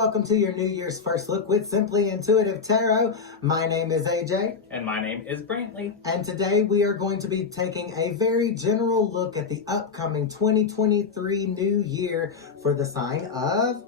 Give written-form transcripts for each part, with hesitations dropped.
welcome to your New Year's first look with Simply Intuitive Tarot. My name is AJ. And my name is Brantley. And today we are going to be taking a very general look at the upcoming 2023 new year for the sign of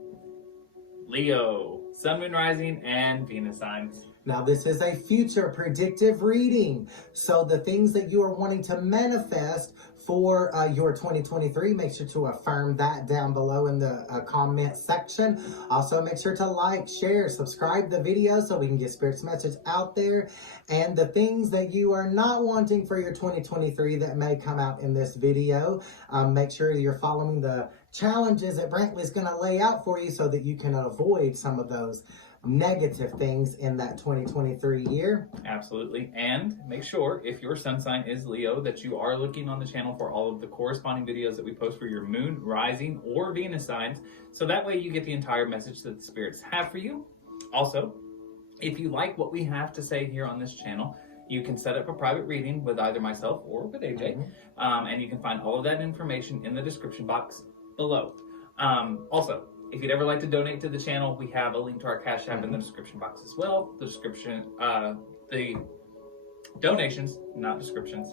Leo, Sun, Moon, Rising, and Venus signs. Now, this is a future predictive reading. So the things that you are wanting to manifest for your 2023, make sure to affirm that down below in the comment section. Also, make sure to like, share, subscribe the video so we can get Spirit's message out there. And the things that you are not wanting for your 2023 that may come out in this video, make sure you're following the challenges that Brantley's going to lay out for you so that you can avoid some of those negative things in that 2023 year. Absolutely. And make sure, if your sun sign is Leo, that you are looking on the channel for all of the corresponding videos that we post for your moon, rising, or Venus signs. So that way you get the entire message that the spirits have for you. Also, if you like what we have to say here on this channel, you can set up a private reading with either myself or with AJ. And you can find all of that information in the description box below. Also, if you'd ever like to donate to the channel, we have a link to our Cash App in the description box as well. The donations, not descriptions,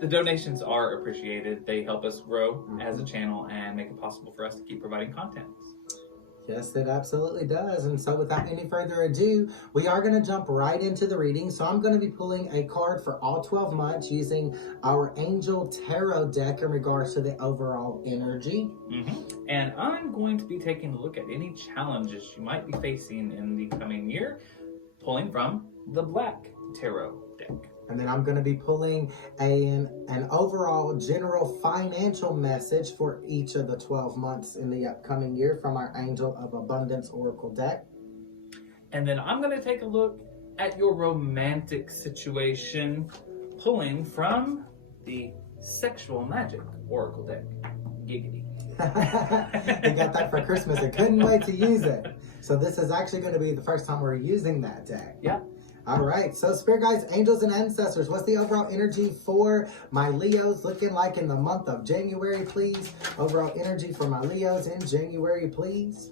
the donations are appreciated. They help us grow as a channel and make it possible for us to keep providing content. Yes, it absolutely does. And so without any further ado, we are going to jump right into the reading. So I'm going to be pulling a card for all 12 months using our Angel Tarot deck in regards to the overall energy. And I'm going to be taking a look at any challenges you might be facing in the coming year, pulling from the Black Tarot deck. And then I'm going to be pulling an overall general financial message for each of the 12 months in the upcoming year from our Angel of Abundance Oracle deck. And then I'm going to take a look at your romantic situation, pulling from the Sexual Magic Oracle deck. Giggity. We got that for Christmas. I couldn't wait to use it. So this is actually going to be the first time we're using that deck. Yeah. All right, so Spirit Guides, Angels, and Ancestors, what's the overall energy for my Leos looking like in the month of January, please? Overall energy for my Leos in January, please.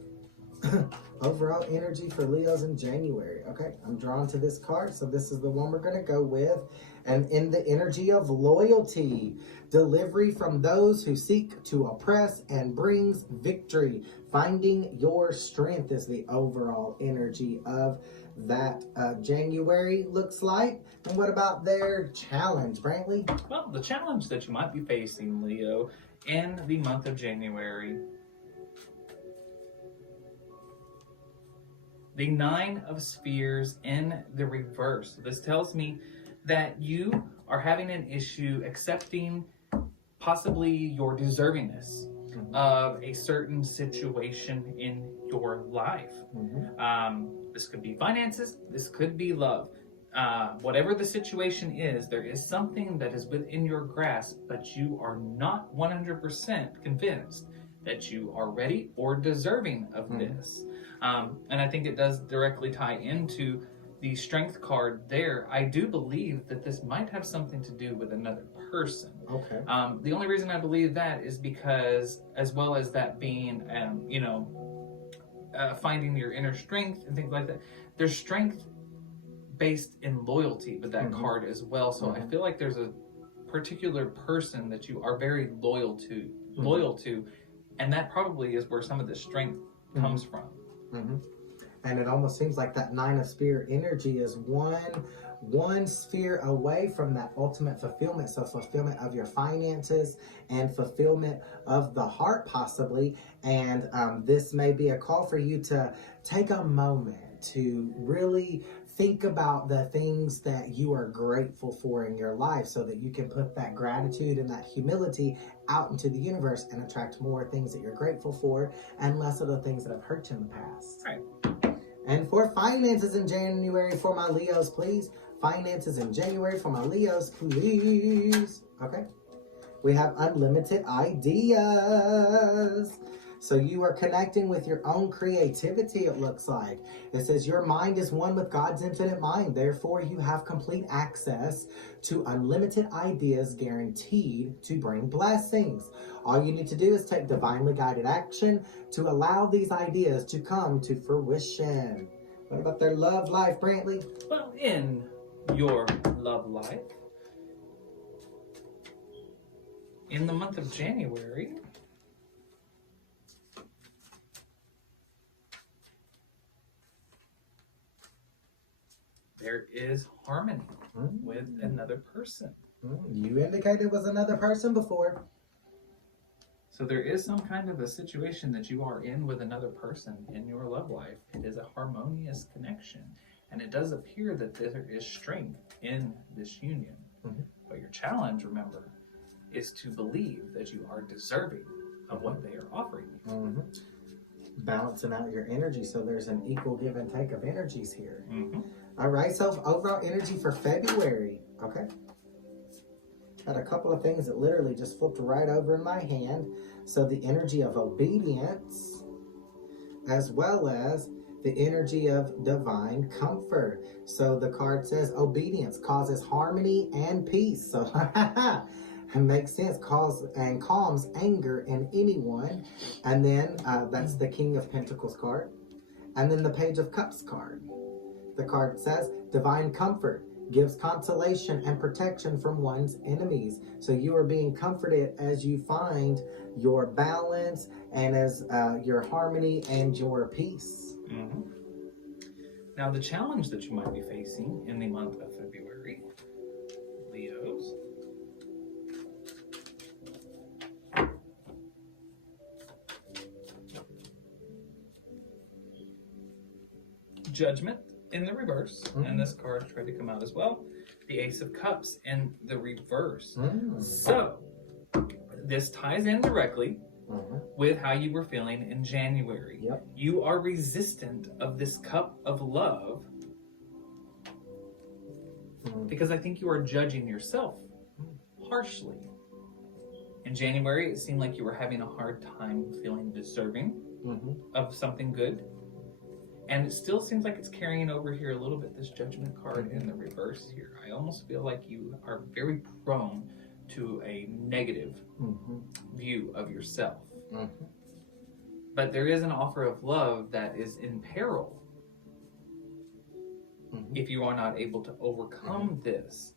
Overall energy for Leos in January. Okay, I'm drawn to this card, so this is the one we're going to go with. And in the energy of loyalty, delivery from those who seek to oppress and brings victory. Finding your strength is the overall energy of that January looks like. And what about their challenge, Brantley? Well, the challenge that you might be facing, Leo, in the month of January, the Nine of Spears in the reverse. This tells me that you are having an issue accepting possibly your deservingness of a certain situation in your life. This could be finances, this could be love. Whatever the situation is, there is something that is within your grasp, but you are not 100% convinced that you are ready or deserving of this. And I think it does directly tie into the Strength card there. I do believe that this might have something to do with another person. Okay. The only reason I believe that is because, as well as that being, finding your inner strength and things like that, there's strength based in loyalty with that card as well. So I feel like there's a particular person that you are very loyal to, and that probably is where some of the strength comes from. And it almost seems like that Nine of Spear energy is one sphere away from that ultimate fulfillment. So fulfillment of your finances and fulfillment of the heart possibly. And this may be a call for you to take a moment to really think about the things that you are grateful for in your life so that you can put that gratitude and that humility out into the universe and attract more things that you're grateful for and less of the things that have hurt you in the past. Right. And for finances in January for my Leos, please. Finances in January for my Leos, please. Okay. We have unlimited ideas. So you are connecting with your own creativity, it looks like. It says your mind is one with God's infinite mind. Therefore, you have complete access to unlimited ideas guaranteed to bring blessings. All you need to do is take divinely guided action to allow these ideas to come to fruition. What about their love life, Brantley? Well, in your love life, in the month of January, there is harmony with another person. You indicated it was another person before. So there is some kind of a situation that you are in with another person in your love life. It is a harmonious connection. And it does appear that there is strength in this union. But your challenge, remember, is to believe that you are deserving of what they are offering you. Balancing out your energy so there's an equal give and take of energies here. All right, so overall energy for February. Okay. Had a couple of things that literally just flipped right over in my hand. So the energy of obedience, as well as the energy of divine comfort. So the card says obedience causes harmony and peace. So it makes sense, calms anger in anyone. And then that's the King of Pentacles card. And then the Page of Cups card. The card says divine comfort gives consolation and protection from one's enemies. So you are being comforted as you find your balance and as your harmony and your peace. Now, the challenge that you might be facing in the month of February, Leos, Judgment in the reverse, and this card tried to come out as well. The Ace of Cups in the reverse. So, this ties in directly with how you were feeling in January. You are resistant of this cup of love because I think you are judging yourself harshly. In January, it seemed like you were having a hard time feeling deserving of something good. And it still seems like it's carrying over here a little bit, this Judgment card in the reverse here. I almost feel like you are very prone to a negative view of yourself. But there is an offer of love that is in peril if you are not able to overcome this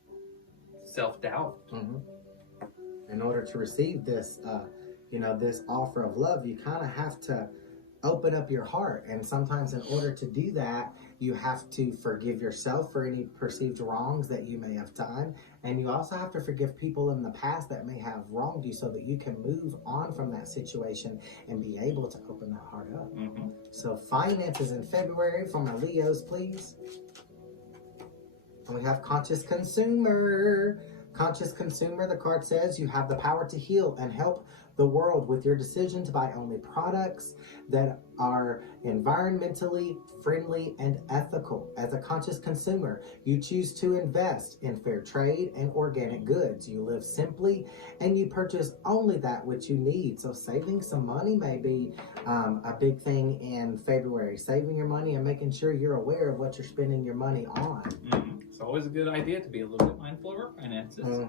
self-doubt. In order to receive this, this offer of love, you kind of have to open up your heart. And sometimes in order to do that, you have to forgive yourself for any perceived wrongs that you may have done. And you also have to forgive people in the past that may have wronged you so that you can move on from that situation and be able to open that heart up. So finances in February for my Leos, please. And we have Conscious Consumer. Conscious Consumer, the card says you have the power to heal and help the world with your decision to buy only products that are environmentally friendly and ethical. As a conscious consumer, you choose to invest in fair trade and organic goods. You live simply and you purchase only that which you need. So saving some money may be a big thing in February. Saving your money and making sure you're aware of what you're spending your money on. It's always a good idea to be a little bit mindful of our finances.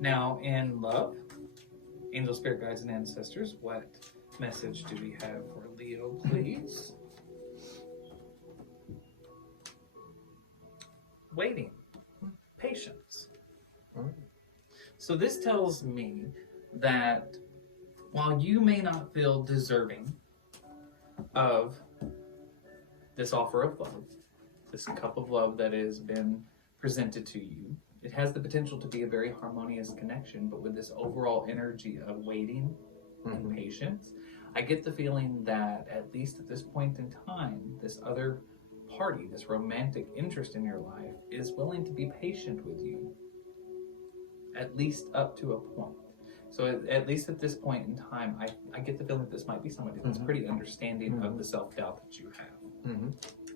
Now, in love, angel, spirit guides, and ancestors, what message do we have for Leo, please? Waiting. Patience. So this tells me that while you may not feel deserving of this offer of love, this cup of love that has been presented to you, it has the potential to be a very harmonious connection, but with this overall energy of waiting and patience, I get the feeling that at least at this point in time, this other party, this romantic interest in your life, is willing to be patient with you, at least up to a point. So at least at this point in time, I get the feeling that this might be somebody that's pretty understanding of the self-doubt that you have.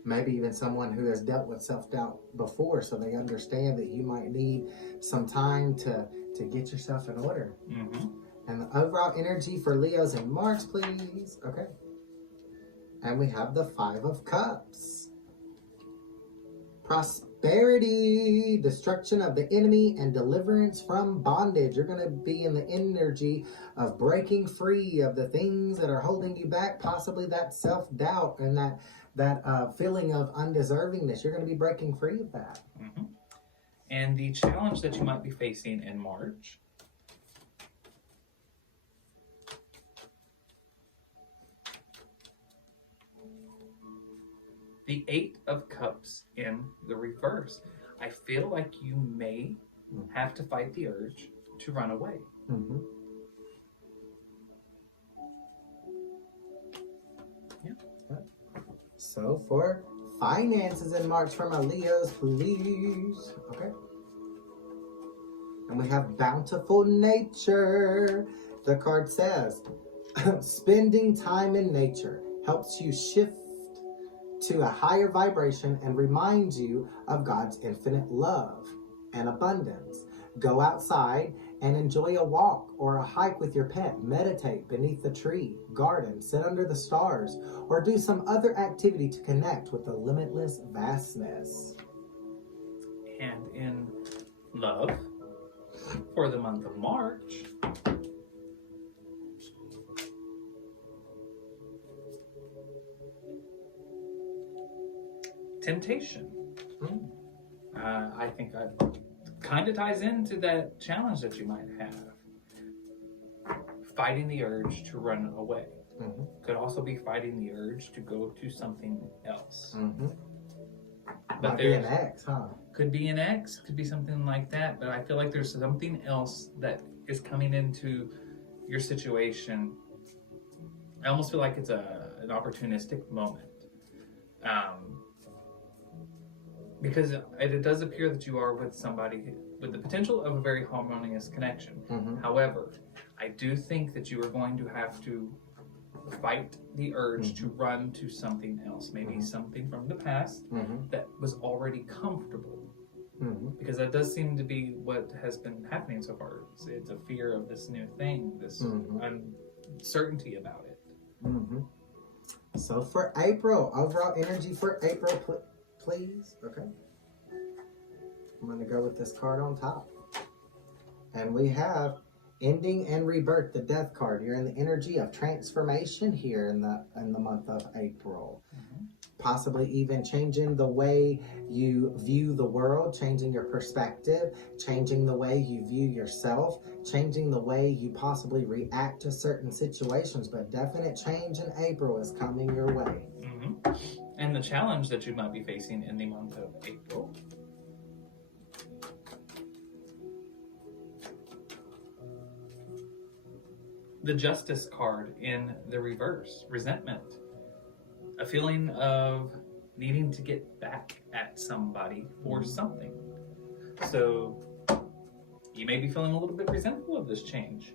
Maybe even someone who has dealt with self-doubt before, so they understand that you might need some time to get yourself in order. And the overall energy for Leos in March, please. Okay. And we have the 5 of Cups. Prosperity, destruction of the enemy, and deliverance from bondage. You're going to be in the energy of breaking free of the things that are holding you back, possibly that self-doubt and that feeling of undeservingness. You're going to be breaking free of that. Mm-hmm. And the challenge that you might be facing in March. The 8 of Cups in the reverse. I feel like you may have to fight the urge to run away. Mm-hmm. Yeah. So for finances in March for my Leos, please. Okay. And we have bountiful nature. The card says, spending time in nature helps you shift to a higher vibration and reminds you of God's infinite love and abundance. Go outside and enjoy a walk or a hike with your pet. Meditate beneath the tree, garden, sit under the stars, or do some other activity to connect with the limitless vastness. And in love, for the month of March, temptation. I think that kind of ties into that challenge that you might have. Fighting the urge to run away. Mm-hmm. Could also be fighting the urge to go to something else. Mm-hmm. But Might be an ex, huh? Could be an ex, could be something like that, but I feel like there's something else that is coming into your situation. I almost feel like it's an opportunistic moment. Because it does appear that you are with somebody with the potential of a very harmonious connection. Mm-hmm. However, I do think that you are going to have to fight the urge to run to something else. Maybe something from the past that was already comfortable. Because that does seem to be what has been happening so far. It's a fear of this new thing, this uncertainty about it. So for April, overall energy for April, please. Okay. I'm going to go with this card on top. And we have ending and rebirth, the death card. You're in the energy of transformation here in the month of April. Possibly even changing the way you view the world, changing your perspective, changing the way you view yourself, changing the way you possibly react to certain situations. But definite change in April is coming your way. And the challenge that you might be facing in the month of April. The Justice card in the reverse, resentment. A feeling of needing to get back at somebody for something. So you may be feeling a little bit resentful of this change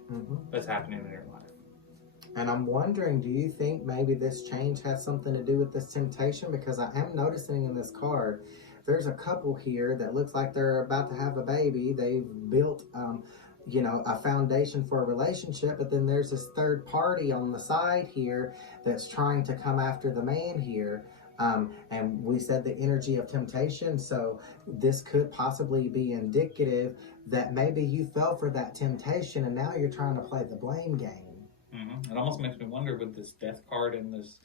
that's happening in your life. And I'm wondering, do you think maybe this change has something to do with this temptation? Because I am noticing in this card, there's a couple here that looks like they're about to have a baby. They've built, a foundation for a relationship, but then there's this third party on the side here that's trying to come after the man here. And we said the energy of temptation, so this could possibly be indicative that maybe you fell for that temptation and now you're trying to play the blame game. It almost makes me wonder with this death card and this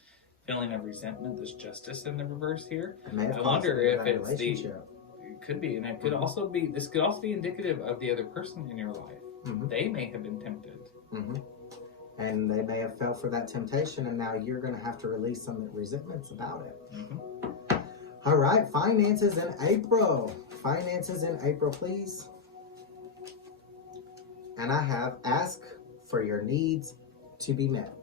feeling of resentment, this justice in the reverse here. I wonder if it's it could be, and it could also be, this could also be indicative of the other person in your life. They may have been tempted. And they may have fell for that temptation, and now you're going to have to release some resentments about it. All right, finances in April. Finances in April, please. And I have ask for your needs to be met.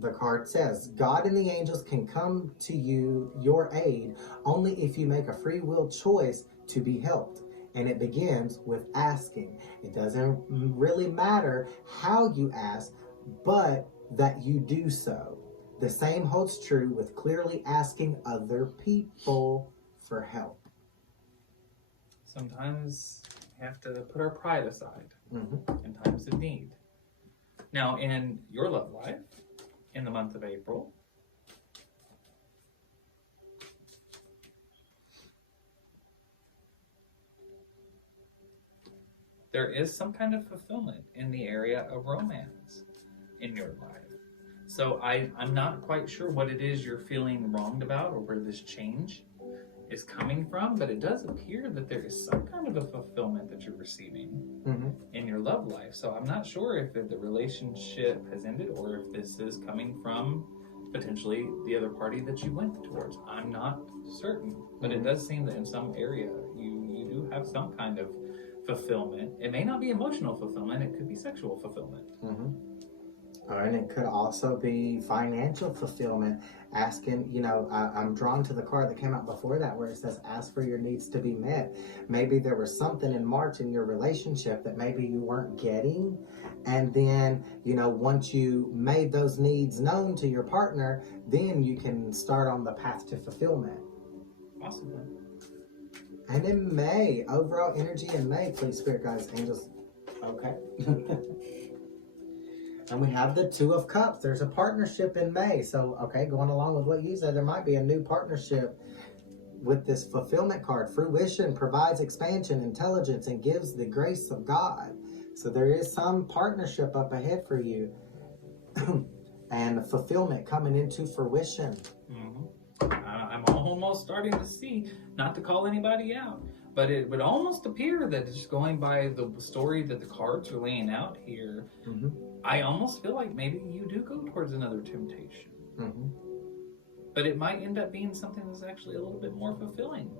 The card says, God and the angels can come to you, your aid, only if you make a free will choice to be helped. And it begins with asking. It doesn't really matter how you ask, but that you do so. The same holds true with clearly asking other people for help. Sometimes We have to put our pride aside Mm-hmm. in times of need. Now, in your love life, in the month of April, there is some kind of fulfillment in the area of romance in your life. So I'm not quite sure what it is you're feeling wronged about or where this change is coming from, but it does appear that there is some kind of a fulfillment that you're receiving in your love life. So I'm not sure if the relationship has ended or if this is coming from potentially the other party that you went towards. I'm not certain, but it does seem that in some area you do have some kind of fulfillment. It may not be emotional fulfillment, it could be sexual fulfillment. And it could also be financial fulfillment. Asking, I'm drawn to the card that came out before that where it says, ask for your needs to be met. Maybe there was something in March in your relationship that maybe you weren't getting. And then, once you made those needs known to your partner, then you can start on the path to fulfillment. Possibly. And in May, overall energy in May, please, Spirit Guides, Angels. Okay. And we have the Two of Cups. There's a partnership in May. So, okay, going along with what you said, there might be a new partnership with this fulfillment card. Fruition provides expansion, intelligence, and gives the grace of God. So there is some partnership up ahead for you. And fulfillment coming into fruition. I'm almost starting to see, not to call anybody out, but it would almost appear that just going by the story that the cards are laying out here, I almost feel like maybe you do go towards another temptation. But it might end up being something that's actually a little bit more fulfilling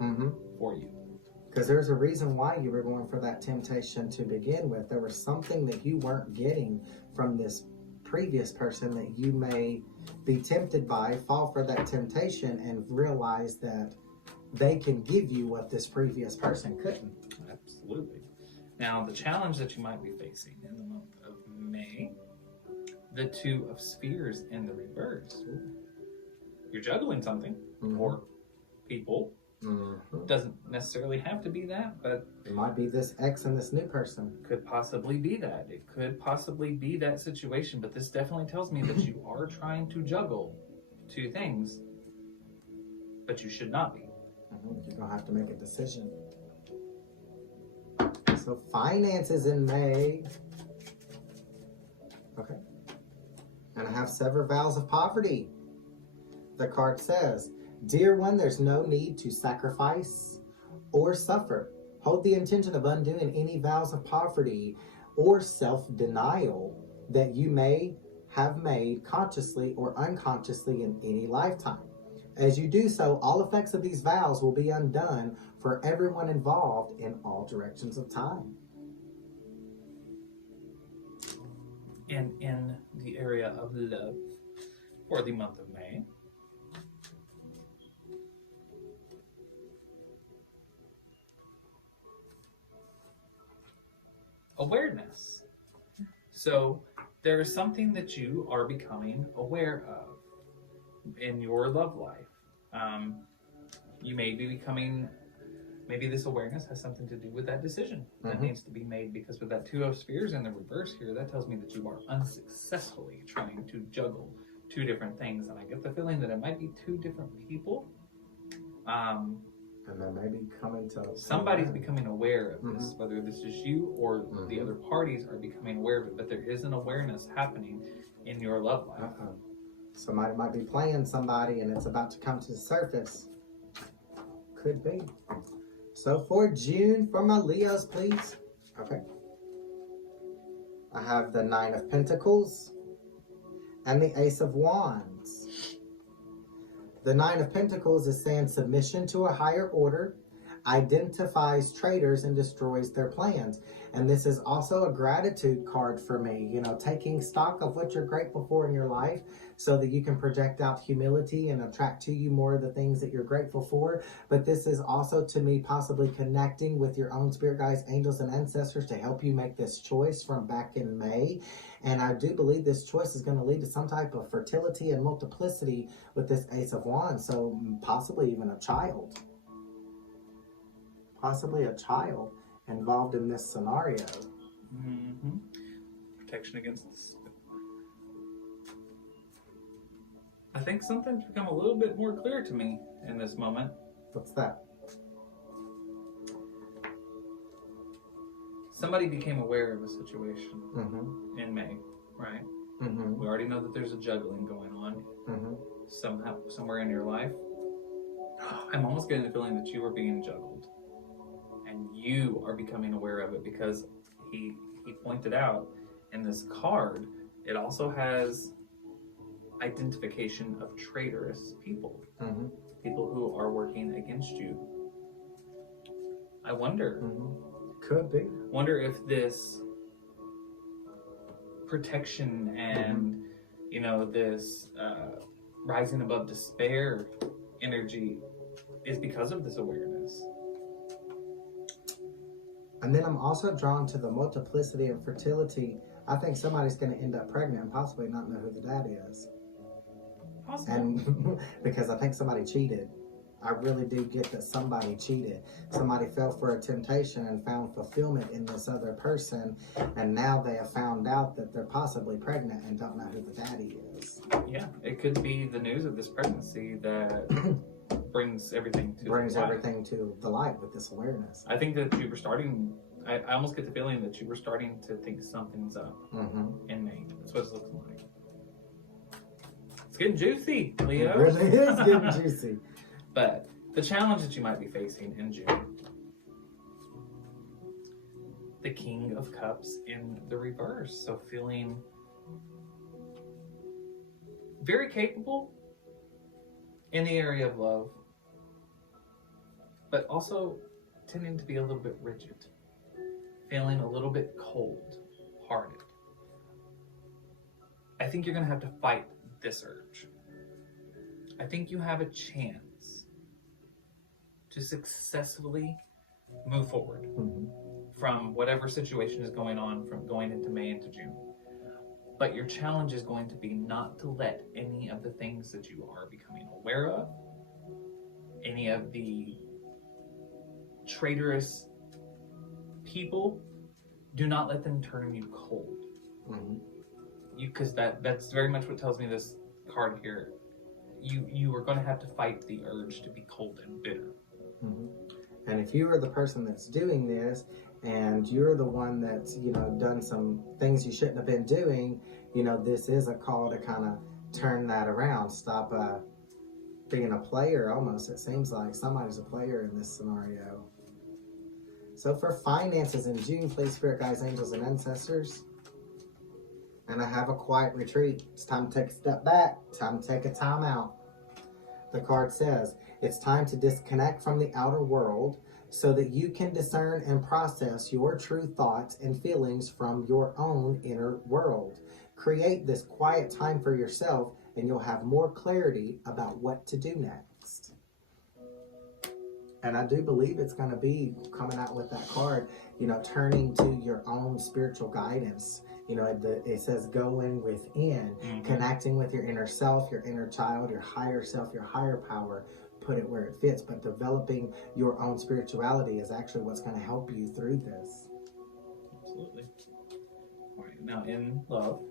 for you. Because there's a reason why you were going for that temptation to begin with. There was something that you weren't getting from this previous person that you may be tempted by, fall for that temptation, and realize that they can give you what this previous person couldn't. Absolutely. Now, the challenge that you might be facing in the month of May, the Two of Spheres in the reverse. You're juggling something, or people. Doesn't necessarily have to be that, but it might be this ex and this new person. Could possibly be that. It could possibly be that situation, but this definitely tells me that you are trying to juggle two things, but you should not be. You're going to have to make a decision. So finances in May. Okay. And I have several vows of poverty. The card says, dear one, there's no need to sacrifice or suffer. Hold the intention of undoing any vows of poverty or self-denial that you may have made consciously or unconsciously in any lifetime. As you do so, all effects of these vows will be undone for everyone involved in all directions of time. And in the area of love for the month of May, awareness. So there is something that you are becoming aware of in your love life. You may be becoming, maybe this awareness has something to do with that decision that needs to be made, because with that Two of Spheres in the reverse here, that tells me that you are unsuccessfully trying to juggle two different things. And I get the feeling that it might be two different people. And then maybe coming to somebody's becoming aware of this, whether this is you or the other parties are becoming aware of it, but there is an awareness happening in your love life. Somebody might be playing somebody and it's about to come to the surface. Could be. So for June, for my Leos, please. Okay. I have the Nine of Pentacles and the Ace of Wands. The Nine of Pentacles is saying submission to a higher order, identifies traitors and destroys their plans. And this is also a gratitude card for me, taking stock of what you're grateful for in your life so that you can project out humility and attract to you more of the things that you're grateful for. But this is also, to me, possibly connecting with your own spirit guides, angels, and ancestors to help you make this choice from back in May. And I do believe this choice is going to lead to some type of fertility and multiplicity with this Ace of Wands. So possibly even a child. Possibly a child. involved in this scenario. Protection against this. I think something's become a little bit more clear to me in this moment. What's that? Somebody became aware of a situation in May, right? We already know that there's a juggling going on somewhere in your life. I'm almost getting the feeling that you are being juggled, and you are becoming aware of it because he pointed out in this card, it also has identification of traitorous people, people who are working against you. I wonder, could be. Wonder if this protection and this rising above despair energy is because of this awareness. And then I'm also drawn to the multiplicity and fertility. I think somebody's going to end up pregnant and possibly not know who the daddy is. Possible. And because I think somebody cheated. I really do get that somebody cheated. Somebody fell for a temptation and found fulfillment in this other person, and now they have found out that they're possibly pregnant and don't know who the daddy is. Yeah, it could be the news of this pregnancy that brings everything to the light with this awareness. I think that you were starting. I almost get the feeling that you were starting to think something's up in May. That's what it's looking like. It's getting juicy, Leo. It really is getting juicy. But the challenge that you might be facing in June, the King of Cups in the reverse. So feeling very capable in the area of love, but also tending to be a little bit rigid, feeling a little bit cold-hearted. I think you're going to have to fight this urge. I think you have a chance to successfully move forward from whatever situation is going on from going into May into June. But your challenge is going to be not to let any of the things that you are becoming aware of, any of the traitorous people, do not let them turn you cold. Because that's very much what tells me this card here. You are going to have to fight the urge to be cold and bitter. And if you are the person that's doing this, and you're the one that's done some things you shouldn't have been doing, this is a call to kind of turn that around. Stop being a player. Almost, it seems like somebody's a player in this scenario. So for finances in June, please, Spirit Guides, Angels, and Ancestors. And I have a quiet retreat. It's time to take a step back. Time to take a time out. The card says, it's time to disconnect from the outer world so that you can discern and process your true thoughts and feelings from your own inner world. Create this quiet time for yourself, and you'll have more clarity about what to do next. And I do believe it's going to be coming out with that card, turning to your own spiritual guidance. It says going within, connecting with your inner self, your inner child, your higher self, your higher power. Put it where it fits, but developing your own spirituality is actually what's going to help you through this. Absolutely. All right, now in love,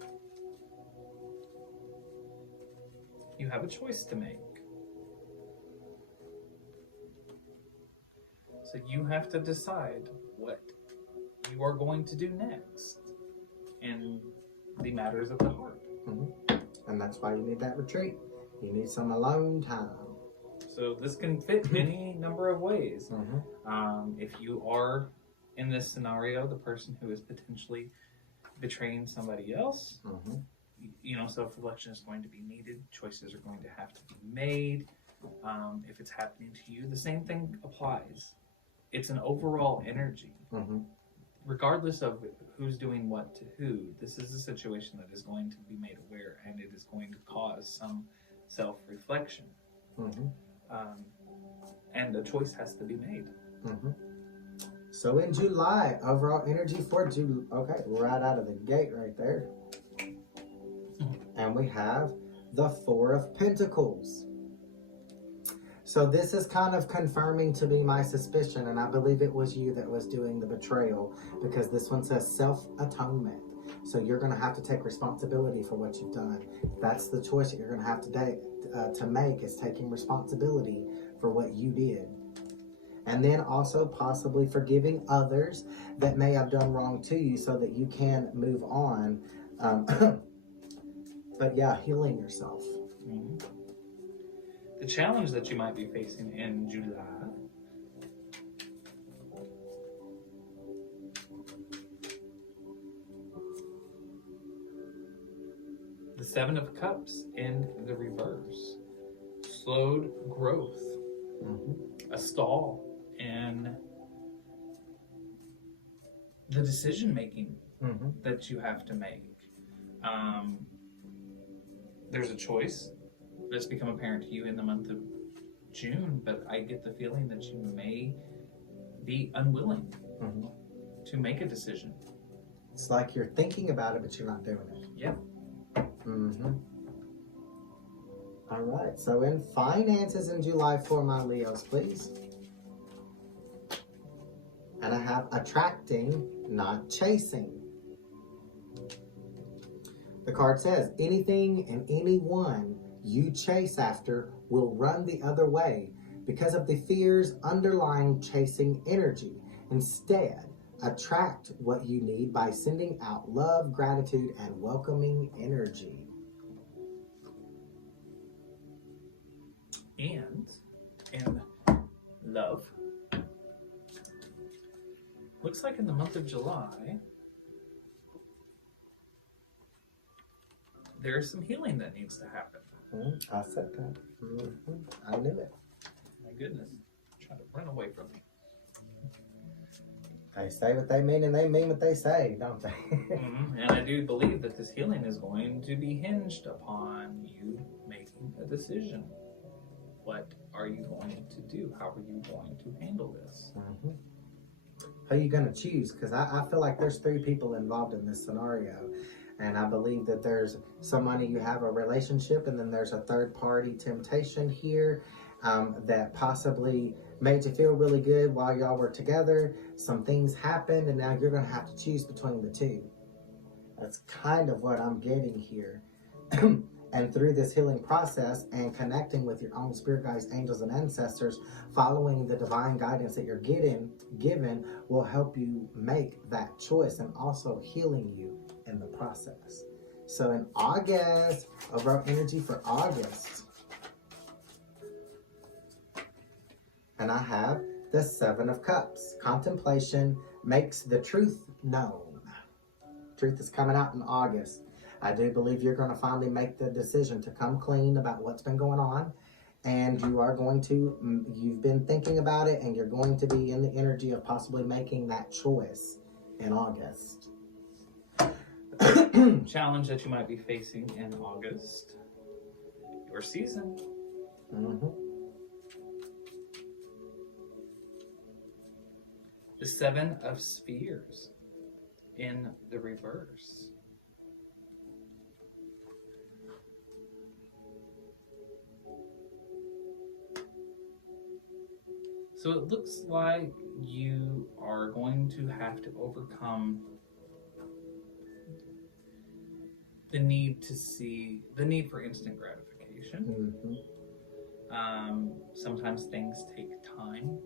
you have a choice to make. So you have to decide what you are going to do next in the matters of the heart. And that's why you need that retreat. You need some alone time. So this can fit any number of ways. If you are in this scenario, the person who is potentially betraying somebody else, self-reflection is going to be needed. Choices are going to have to be made. If it's happening to you, the same thing applies. It's an overall energy. Regardless of who's doing what to who, this is a situation that is going to be made aware, and it is going to cause some self-reflection. And a choice has to be made. So in July, overall energy for July. Okay, right out of the gate right there. And we have the Four of Pentacles. So this is kind of confirming to me my suspicion, and I believe it was you that was doing the betrayal, because this one says self-atonement. So you're going to have to take responsibility for what you've done. That's the choice that you're going to have to make, is taking responsibility for what you did. And then also possibly forgiving others that may have done wrong to you so that you can move on. But yeah, healing yourself. Mhm. The challenge that you might be facing in July the Seven of Cups in the reverse. Slowed growth. A stall in the decision making that you have to make. There's a choice that's become apparent to you in the month of June, but I get the feeling that you may be unwilling to make a decision. It's like you're thinking about it, but you're not doing it. Yep. All right, so in finances in July for my Leos, please. And I have attracting, not chasing. The card says, anything and anyone you chase after will run the other way because of the fears underlying chasing energy. Instead, attract what you need by sending out love, gratitude, and welcoming energy. And in love, looks like in the month of July, there's some healing that needs to happen. I said that. I knew it. My goodness. Trying to run away from me. They say what they mean and they mean what they say, don't they? And I do believe that this healing is going to be hinged upon you making a decision. What are you going to do? How are you going to handle this? Who are you going to choose? Because I feel like there's 3 people involved in this scenario. And I believe that there's somebody you have a relationship, and then there's a third party temptation here that possibly made you feel really good while y'all were together. Some things happened, and now you're going to have to choose between the 2. That's kind of what I'm getting here. And through this healing process and connecting with your own spirit guides, angels, and ancestors, following the divine guidance that you're given will help you make that choice, and also healing you in the process. So in August, overall energy for August, and I have the 7 of Cups. Contemplation makes the truth known. Truth is coming out in August. I do believe you're going to finally make the decision to come clean about what's been going on. And you are going to, you've been thinking about it, and you're going to be in the energy of possibly making that choice in August. Challenge that you might be facing in August. Your season. The 7 of Spheres in the reverse. So it looks like you are going to have to overcome the need for instant gratification. Sometimes things take time.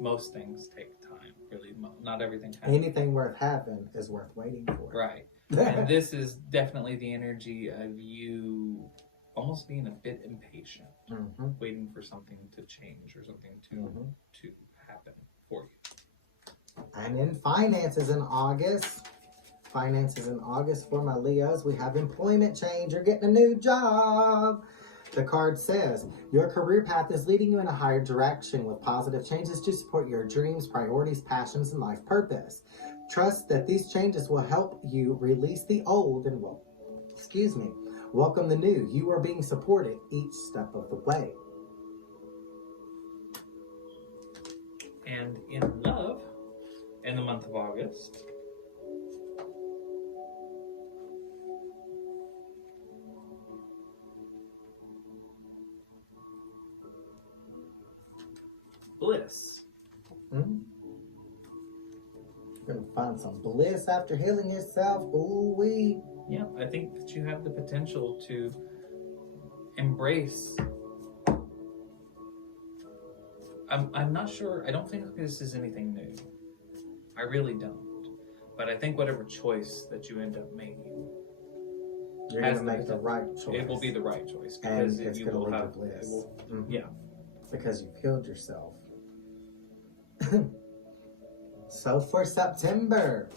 Most things take time. Really, not everything happens. Anything worth having is worth waiting for. Right. And this is definitely the energy of you almost being a bit impatient, waiting for something to change or something to happen for you. And in finances in August, for my Leos, we have employment change. You're getting a new job. The card says, your career path is leading you in a higher direction with positive changes to support your dreams, priorities, passions, and life purpose. Trust that these changes will help you release the old and, welcome the new. You are being supported each step of the way. And in love, in the month of August, You're gonna find some bliss after healing yourself. Ooh wee. Yeah, I think that you have the potential to embrace. I'm not sure. I don't think this is anything new. I really don't. But I think whatever choice that you end up making, you're gonna make the right choice. It will be the right choice because it's gonna lead to bliss. Yeah, because you've healed yourself. So for September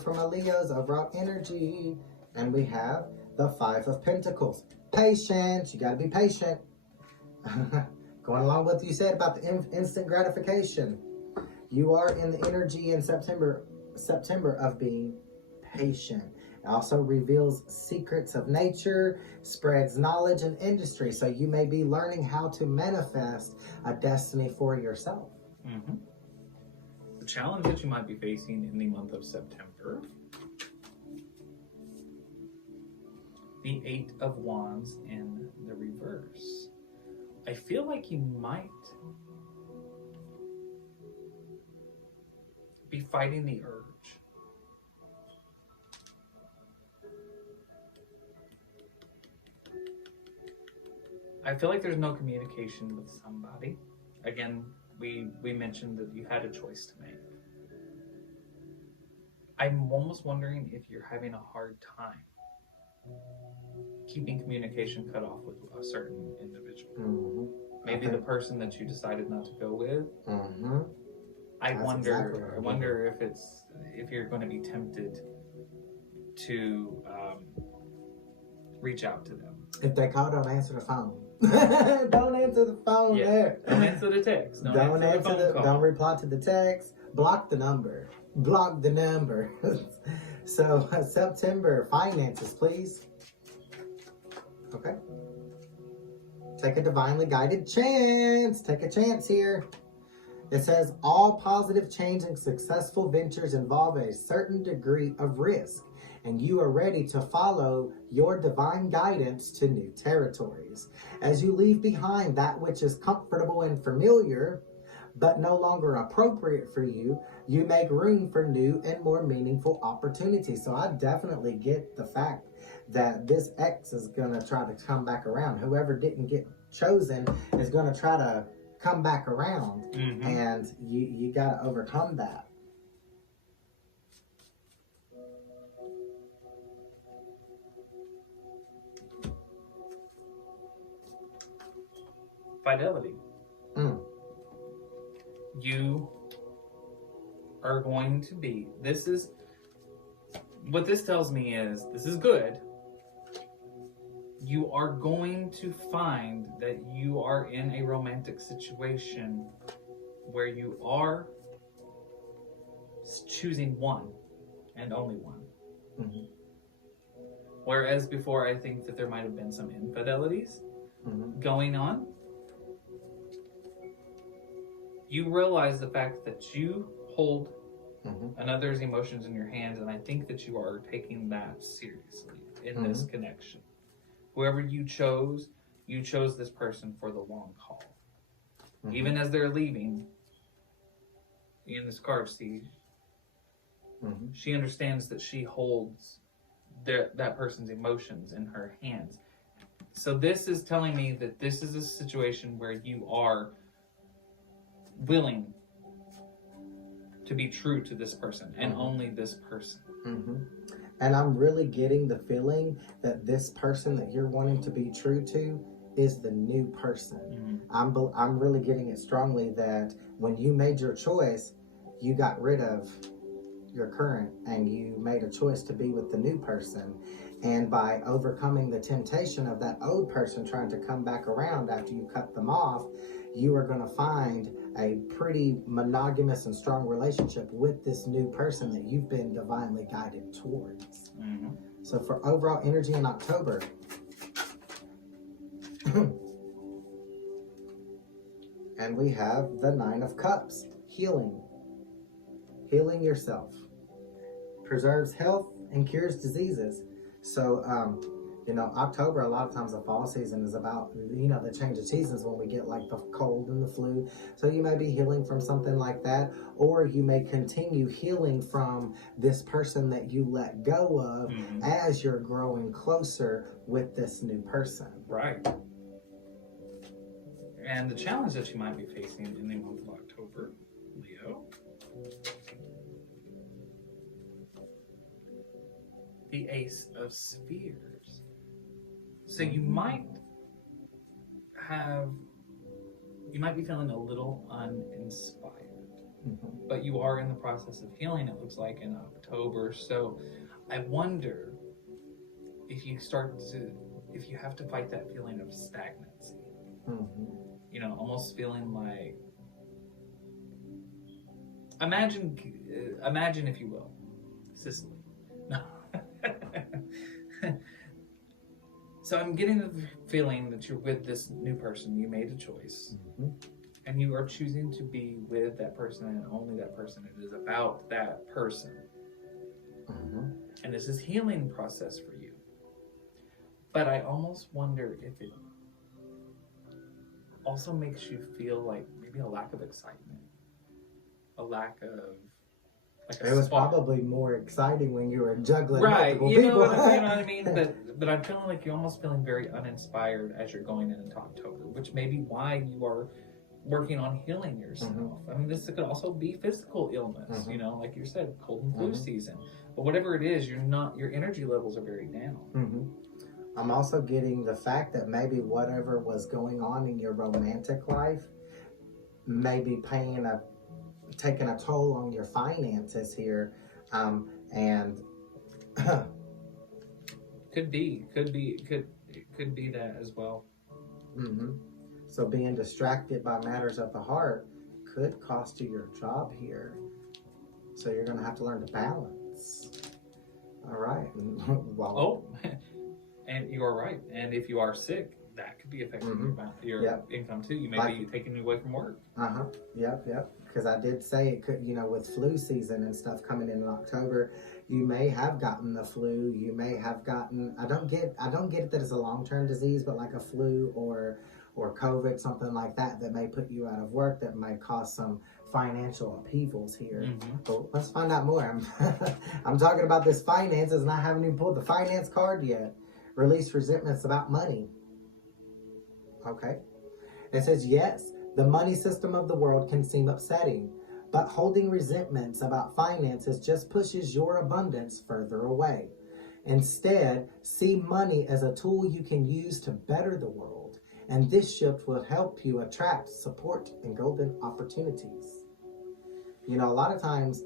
for my Leos, overall energy, and we have the 5 of Pentacles. Patience. You got to be patient. Going along with what you said about the instant gratification. You are in the energy in September of being patient. It also reveals secrets of nature, spreads knowledge and industry. So you may be learning how to manifest a destiny for yourself. Mm-hmm. The challenge that you might be facing in the month of September. The 8 of Wands in the reverse. I feel like you might be fighting the urge. I feel like there's no communication with somebody. Again, we mentioned that you had a choice to make. I'm almost wondering if you're having a hard time keeping communication cut off with a certain individual. Mm-hmm. Maybe the person that you decided not to go with. Mm-hmm. I wonder if you're going to be tempted to reach out to them. If they call, don't answer the phone. Don't answer the phone there. Don't answer the text. Don't reply to the text. Block the number. Block the number. So September, finances, please. Okay. Take a divinely guided chance. Take a chance here. It says, all positive change and successful ventures involve a certain degree of risk, and you are ready to follow your divine guidance to new territories. As you leave behind that which is comfortable and familiar, but no longer appropriate for you, you make room for new and more meaningful opportunities. So I definitely get the fact that this X is going to try to come back around. Whoever didn't get chosen is going to try to come back around, and you got to overcome that. Fidelity. You are going to be, this is, what this tells me is, this is good. You are going to find that you are in a romantic situation where you are choosing one and only one. Mm-hmm. Whereas before, I think that there might have been some infidelities going on. You realize the fact that you hold another's emotions in your hands, and I think that you are taking that seriously in this connection. Whoever you chose this person for the long haul. Even as they're leaving, in this card, see, she understands that she holds that person's emotions in her hands. So this is telling me that this is a situation where you are willing to be true to this person and only this person. And I'm really getting the feeling that this person that you're wanting to be true to is the new person. I'm really getting it strongly that when you made your choice, you got rid of your current and you made a choice to be with the new person. And by overcoming the temptation of that old person trying to come back around after you cut them off, you are going to find a pretty monogamous and strong relationship with this new person that you've been divinely guided towards. So for overall energy in October, and we have the 9 of Cups, healing yourself, preserves health and cures diseases. So You know, October, a lot of times the fall season is about, you know, the change of seasons when we get like the cold and the flu. So you may be healing from something like that, or you may continue healing from this person that you let go of as you're growing closer with this new person. Right. And the challenge that you might be facing in the month of October, Leo, the Ace of Spheres. So you might be feeling a little uninspired, but you are in the process of healing, it looks like, in October. So I wonder if you have to fight that feeling of stagnancy. You know, almost feeling like, imagine if you will, Sicily. No. So I'm getting the feeling that you're with this new person. You made a choice, and you are choosing to be with that person and only that person. It is about that person, and this is healing process for you. But I almost wonder if it also makes you feel like maybe a lack of excitement, a lack of it was probably more exciting when you were juggling multiple you know people. What I mean? But I'm feeling like you're almost feeling very uninspired as you're going into October, which may be why you are working on healing yourself. I mean, this could also be physical illness, you know, like you said, cold and flu season. But whatever it is, your energy levels are very down. I'm also getting the fact that maybe whatever was going on in your romantic life may be taking a toll on your finances here, and could be that as well. So being distracted by matters of the heart could cost you your job here. So you're going to have to learn to balance. All right. And you are right. And if you are sick, that could be affecting your income too. You may be taking away from work. Yep. Because I did say it could, you know, with flu season and stuff coming in October, you may have gotten the flu. You may have gotten, I don't get it that it's a long-term disease, but like a flu or COVID, something like that may put you out of work, that might cause some financial upheavals here. But let's find out more. I'm talking about this finances, and I haven't even pulled the finance card yet. Release resentments about money. Okay. It says, yes, the money system of the world can seem upsetting, but holding resentments about finances just pushes your abundance further away. Instead, see money as a tool you can use to better the world, and this shift will help you attract support and golden opportunities. You know, a lot of times,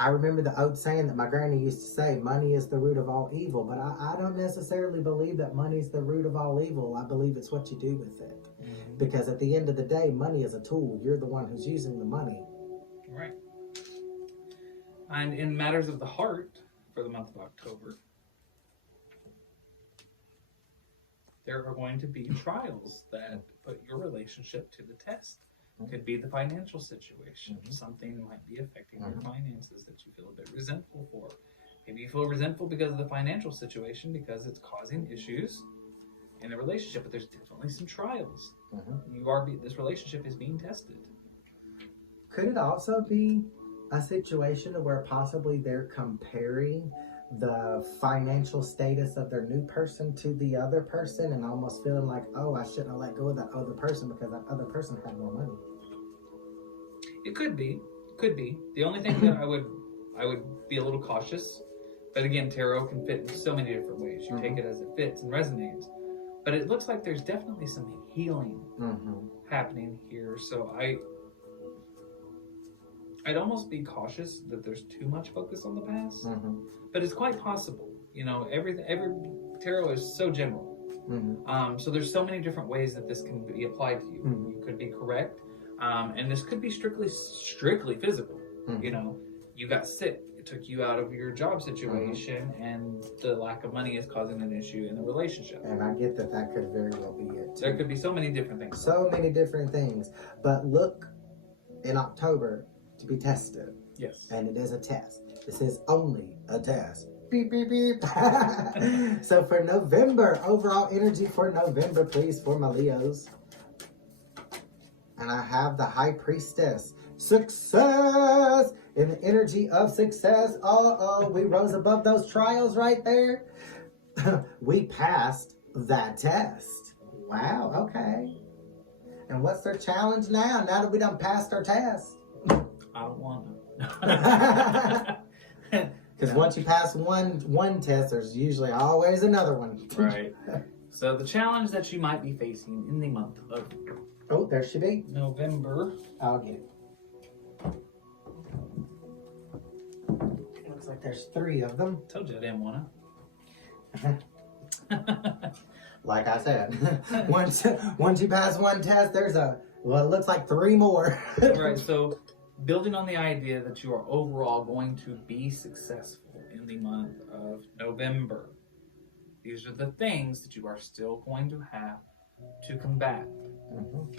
I remember the old saying that my granny used to say, money is the root of all evil, but I don't necessarily believe that money is the root of all evil. I believe it's what you do with it. Because at the end of the day, money is a tool. You're the one who's using the money. Right. And in matters of the heart, for the month of October, there are going to be trials that put your relationship to the test. Could be the financial situation. Something might be affecting your finances that you feel a bit resentful for. Maybe you feel resentful because of the financial situation because it's causing issues in the relationship, but there's definitely some trials. This relationship is being tested. Could it also be a situation where possibly they're comparing the financial status of their new person to the other person and almost feeling like, oh, I shouldn't have let go of that other person because that other person had more money? It could be. The only thing that I would be a little cautious, but again, tarot can fit in so many different ways. You take it as it fits and resonates. But it looks like there's definitely some healing happening here. So I'd almost be cautious that there's too much focus on the past. But it's quite possible. You know, every tarot is so general. So there's so many different ways that this can be applied to you. You could be correct. And this could be strictly physical. You know, you got sick. It took you out of your job situation, and the lack of money is causing an issue in the relationship. And I get that could very well be it too. There could be so many different things. So many different things. But look in October to be tested. Yes. And it is a test. This is only a test. Beep, beep, beep. So for November, overall energy for November, please, for my Leos. And I have the High Priestess. Success! In the energy of success. Uh-oh, we rose above those trials right there. We passed that test. Wow, okay. And what's their challenge now that we done passed our test? I don't want to. Because once you pass one test, there's usually always another one. Right. So the challenge that you might be facing in the month of There she be. November. I'll get it. Looks like there's 3 of them. Told you I didn't want to. Like I said, once you pass one test, there's it looks like 3 more. Right. So building on the idea that you are overall going to be successful in the month of November. These are the things that you are still going to have to combat. Mm-hmm.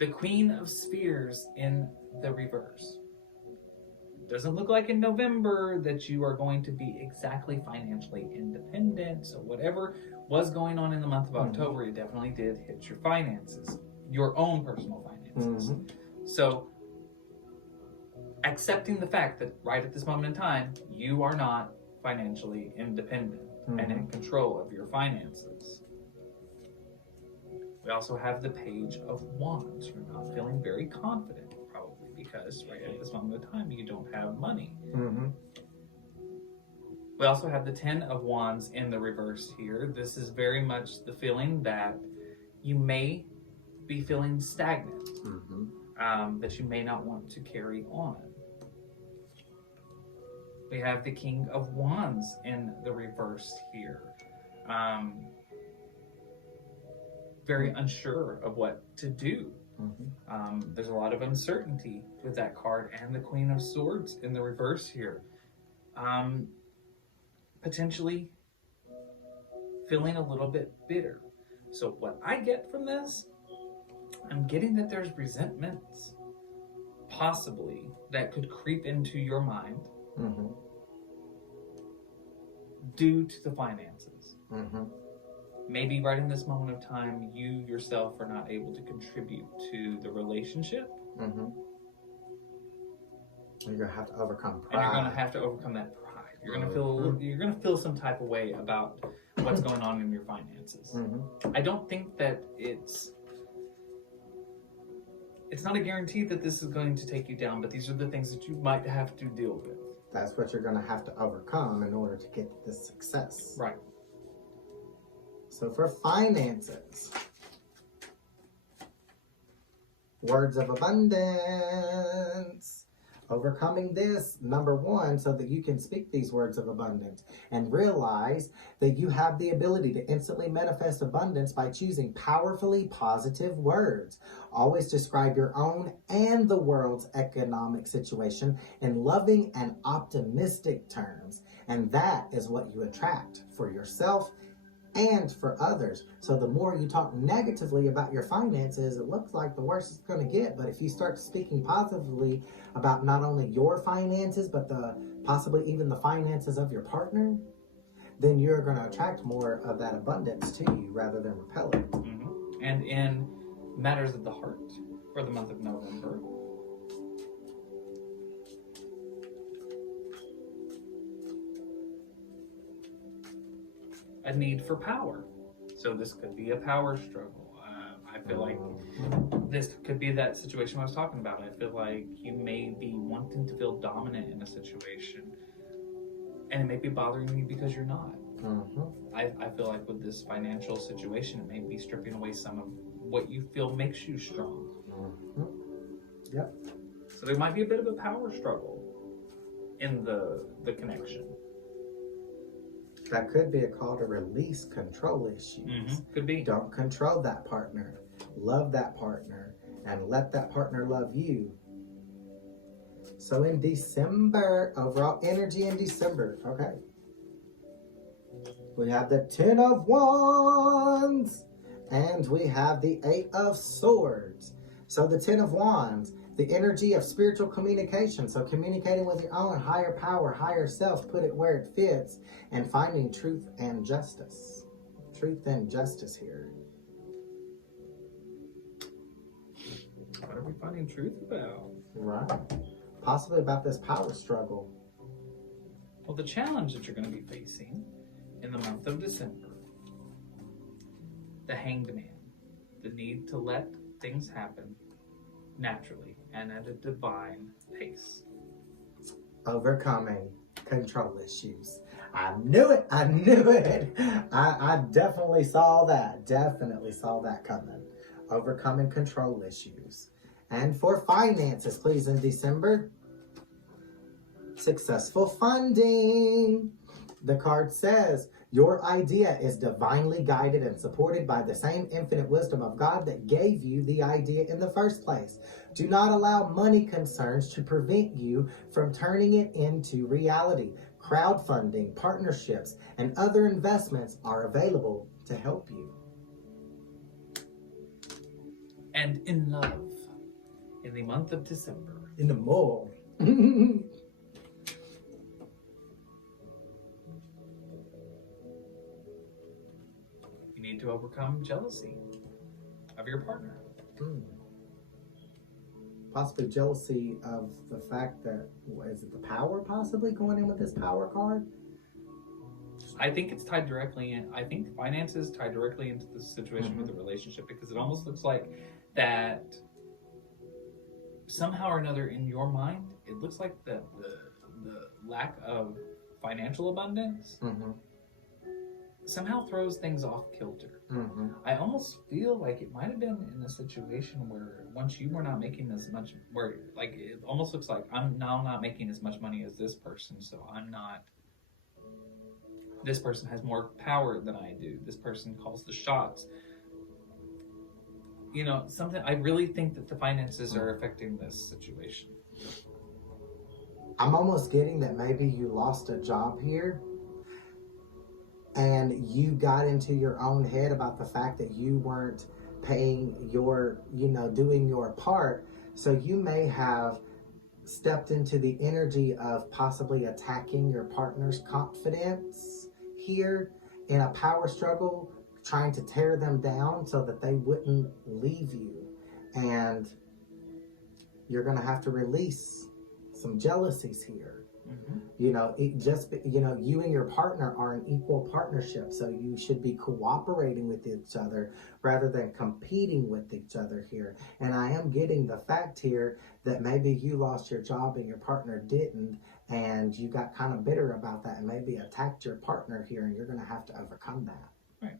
The Queen of Spears in the reverse. Doesn't look like in November that you are going to be exactly financially independent. So whatever was going on in the month of October, it definitely did hit your finances, your own personal finances. Mm-hmm. So accepting the fact that right at this moment in time, you are not financially independent and in control of your finances. We also have the Page of Wands. You're not feeling very confident, probably because right at this moment in time, you don't have money. Mm-hmm. We also have the Ten of Wands in the reverse here. This is very much the feeling that you may be feeling stagnant, that you may not want to carry on. We have the King of Wands in the reverse here. Very unsure of what to do. There's a lot of uncertainty with that card, and the Queen of Swords in the reverse here. Potentially feeling a little bit bitter. So what I get from this, I'm getting that there's resentments possibly that could creep into your mind due to the finances. Maybe right in this moment of time, you yourself are not able to contribute to the relationship. You're gonna have to overcome pride. And you're gonna have to overcome that pride. You're gonna feel you're gonna feel some type of way about what's going on in your finances. I don't think that it's not a guarantee that this is going to take you down, but these are the things that you might have to deal with. That's what you're gonna have to overcome in order to get this success. Right. So for finances, words of abundance. Overcoming this, number 1, so that you can speak these words of abundance and realize that you have the ability to instantly manifest abundance by choosing powerfully positive words. Always describe your own and the world's economic situation in loving and optimistic terms. And that is what you attract for yourself and for others. So the more you talk negatively about your finances, it looks like the worse it's going to get. But if you start speaking positively about not only your finances, but possibly even the finances of your partner, then you're going to attract more of that abundance to you rather than repel it. And in matters of the heart for the month of November, a need for power. So this could be a power struggle. I feel like this could be that situation I was talking about. I feel like you may be wanting to feel dominant in a situation, and it may be bothering you because you're not. I feel like with this financial situation, it may be stripping away some of what you feel makes you strong. Yep. So there might be a bit of a power struggle in the connection. That could be a call to release control issues. Could be. Don't control that partner. Love that partner and let that partner love you. So in December, overall energy in December, okay. We have the 10 of Wands and we have the 8 of Swords. So the 10 of Wands, The energy of spiritual communication. So communicating with your own higher power, higher self, put it where it fits, and finding truth and justice. Truth and justice here. What are we finding truth about? Right. Possibly about this power struggle. Well, the challenge that you're going to be facing in the month of December, the Hanged Man, the need to let things happen naturally and at a divine pace. Overcoming control issues. I knew it. I knew it. I definitely saw that. Definitely saw that coming. Overcoming control issues. And for finances, please, in December, successful funding. The card says, your idea is divinely guided and supported by the same infinite wisdom of God that gave you the idea in the first place. Do not allow money concerns to prevent you from turning it into reality. Crowdfunding, partnerships, and other investments are available to help you. And in love, in the month of December. In the mall. You need to overcome jealousy of your partner. Possibly jealousy of the fact that, is it the power possibly going in with this power card? I think it's tied directly in. I think finances tie directly into the situation with the relationship, because it almost looks like that somehow or another in your mind, it looks like the lack of financial abundance somehow throws things off kilter. I almost feel like it might have been in a situation where once you were not making as much, where like it almost looks like I'm now not making as much money as this person, so I'm not. This person has more power than I do. This person calls the shots. You know, something. I really think that the finances are affecting this situation. I'm almost getting that maybe you lost a job here and you got into your own head about the fact that you weren't paying your, doing your part. So you may have stepped into the energy of possibly attacking your partner's confidence here in a power struggle, trying to tear them down so that they wouldn't leave you. And you're going to have to release some jealousies here. You and your partner are an equal partnership, so you should be cooperating with each other rather than competing with each other here. And I am getting the fact here that maybe you lost your job and your partner didn't, and you got kind of bitter about that and maybe attacked your partner here, and you're going to have to overcome that. Right.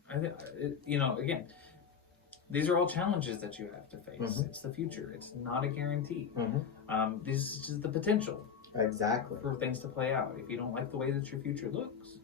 Again, these are all challenges that you have to face. It's the future. It's not a guarantee. This is just the potential. Exactly. For things to play out. If you don't like the way that your future looks,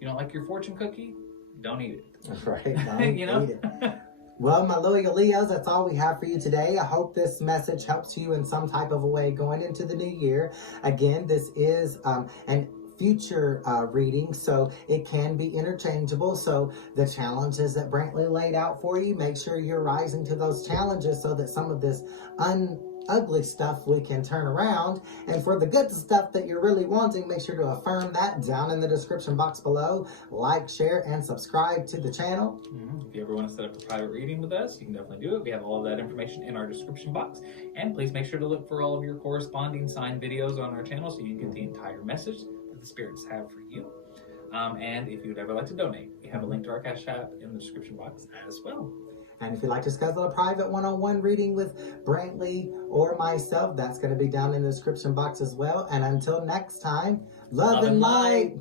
you don't like your fortune cookie, don't eat it. Right. Don't eat it. Well, my loyal Leos, that's all we have for you today. I hope this message helps you in some type of a way going into the new year. Again, this is an future reading, so it can be interchangeable. So the challenges that Brantley laid out for you, make sure you're rising to those challenges so that some of this ugly stuff we can turn around, and for the good stuff that you're really wanting, make sure to affirm that down in the description box below. Like, share, and subscribe to the channel. If you ever want to set up a private reading with us, you can definitely do it. We have all of that information in our description box, and please make sure to look for all of your corresponding signed videos on our channel so you can get the entire message that the spirits have for you. And if you would ever like to donate, we have a link to our Cash App in the description box as well. And if you'd like to schedule a private one-on-one reading with Brantley or myself, that's going to be down in the description box as well. And until next time, love and light.